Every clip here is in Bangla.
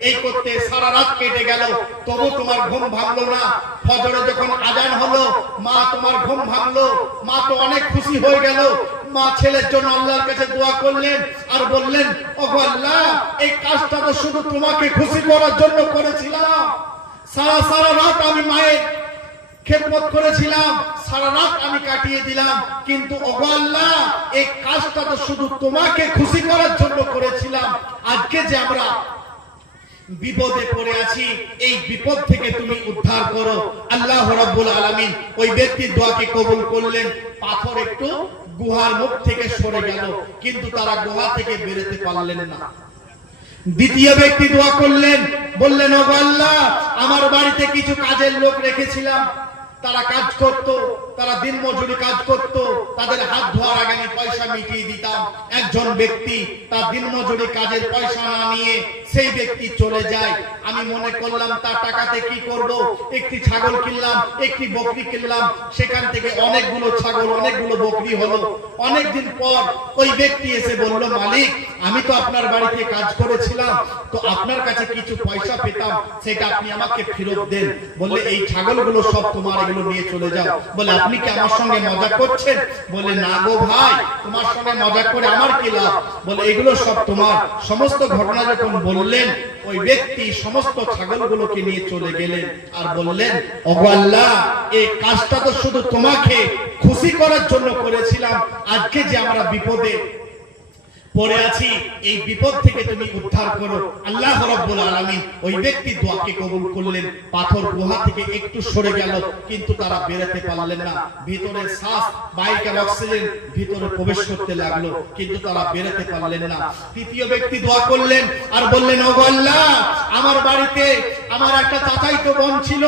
এই করতে সারা রাত কেটে গেল। তবু তোমার ঘুম না। ফজরে যখন আজান হলো, মা তোমার ঘুম মা তো অনেক খুশি হয়ে গেল। মা ছেলের জন্য আল্লাহর কাছে দোয়া করলেন আর বললেন, ওগো আল্লাহ, এই কাজটা তো শুধু তোমাকে খুশি করার জন্য করেছিলাম। সারা সারা রাত আমি মায়ের খেদমত করেছিলাম। সারা রাত আমি কাটিয়ে দিলাম। কিন্তু ওগো আল্লাহ, এই কাজটা তো শুধু তোমাকে খুশি করার জন্য করেছিলাম। আজকে যে আমরা বিপদে পড়ে আছি, এই বিপদ থেকে তুমি উদ্ধার করো। আল্লাহ রাব্বুল আলামিন ওই ব্যক্তির দোয়াকে কবুল করলেন। পাথর একটু গুহার মুখ থেকে সরে গেল, কিন্তু তারা গুহা থেকে বেরোতে পারলেন না। দ্বিতীয় ব্যক্তি দোয়া করলেন, বললেন ও আল্লাহ, আমার বাড়িতে কিছু কাজের লোক রেখেছিলাম। তারা কাজ করত তারা দিন মজুরি কাজ করত, তাদের হাত ধোয়ার আগে আমি পয়সা মিটিয়ে দিতাম। একজন ব্যক্তি তার দিন মজুরি কাজের পয়সা না নিয়ে সেই ব্যক্তি চলে যায়। আমি মনে করলাম, তার টাকাতে কি করব? একটি ছাগল কিনলাম, একটি বকরি কিনলাম, সেখান থেকে অনেকগুলো ছাগল, অনেকগুলো বকরি হলো। অনেকদিন পর ওই ব্যক্তি এসে বলল, মালিক, আমি তো আপনার বাড়িতে কাজ করেছিলাম, তো আপনার কাছে কিছু পয়সা পেতাম, সেটা আপনি আমাকে ফেরত দেন। বললে, এই ছাগলগুলো সব তোমার, এগুলো নিয়ে চলে যাও। বলে আপনি কি আমার সঙ্গে মজা করছেন? বলে না গো ভাই, তোমার সঙ্গে মজা করে আমার কি লাভ? বলে, এগুলো সব তোমার। সমস্ত ঘটনা যখন বললেন, ওই ব্যক্তি সমস্ত ছাগলগুলোকে নিয়ে চলে গেলেন আর বললেন, ওগো আল্লাহ, এই কাজটা তো শুধু তোমাকে খুশি করার জন্য করেছিলাম। আজকে যে আমরা বিপদে পড়ে আছি, এই বিপদ থেকে তুমি উদ্ধার করো। আল্লাহ রাব্বুল আলামিন ওই ব্যক্তি দোয়াকে কবুল করলেন। পাথর গুহা থেকে একটু সরে গেল, কিন্তু তারা বেরোতে পারলেন না। ভিতরে শ্বাস বাইকের অক্সিজেন ভিতরে প্রবেশ করতে লাগল, কিন্তু তারা বেরোতে পারলেন না। তৃতীয় ব্যক্তি দোয়া করলেন আর বললেন ও আল্লাহ, আমার বাড়িতে আমার একটা চাচাইতো বোন ছিল,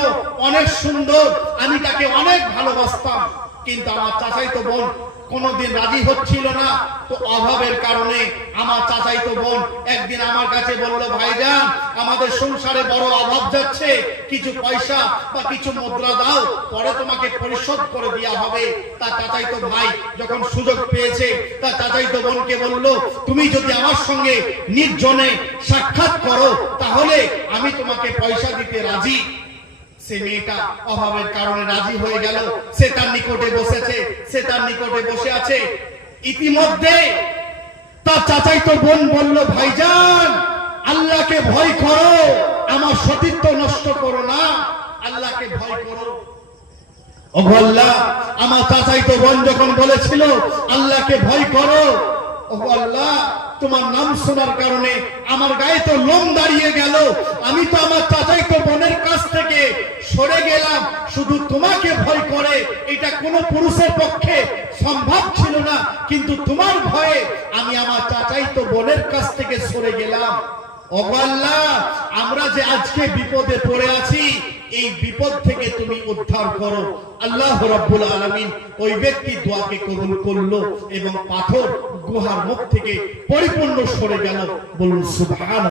অনেক সুন্দর, আমি তাকে অনেক ভালোবাসতাম। কিন্তু আমার চাচাইতো বোন, কোনোদিন রাজি হচ্ছিল না। তো অভাবের কারণে আমার চাচাইতো বোন একদিন আমার কাছে বলল, ভাইজান, আমাদের সংসারে বড় অভাব যাচ্ছে, কিছু পয়সা বা কিছু মুদ্রা দাও, পরে তোমাকে পরিশোধ করে দেওয়া হবে। তার চাচাইতো ভাই যখন সুযোগ পেয়েছে, তার চাচাইতো বোনকে বলল, তুমি যদি আমার সঙ্গে নির্জনে সাক্ষাৎ করো, তাহলে আমি তোমাকে পয়সা দিতে রাজি। ইতিমধ্যে তার চাচাই আল্লাহকে ভয় করো, আমার সতীত্ব নষ্ট করো না। আল্লাহকে ভয় করো। আল্লাহ, আমার চাচাই তো বোন যখন বলেছিল, আল্লাহকে ভয় করো আল্লাহ, তোমার নাম শোনার কারণে আমার গায়ে তো লোম দাঁড়িয়ে গেল। আমি তো আমার চাচাই তো বোনের কাছ থেকে সরে গেলাম। শুধু তোমাকে ভয় করে, এটা কোনো পুরুষের পক্ষে সম্ভব ছিল না। কিন্তু তোমার ভয়ে আমি আমার চাচাই তো বোনের কাছ থেকে সরে গেলাম। আমরা যে আজকে বিপদে পড়ে আছি, এই বিপদ থেকে তুমি উদ্ধার করো। আল্লাহ রাব্বুল আলামিন ওই ব্যক্তি দোয়াকে কবুল করল এবং পাথর গুহার মুখ থেকে পরিপূর্ণ সরে গেল। বলুন, সুবহান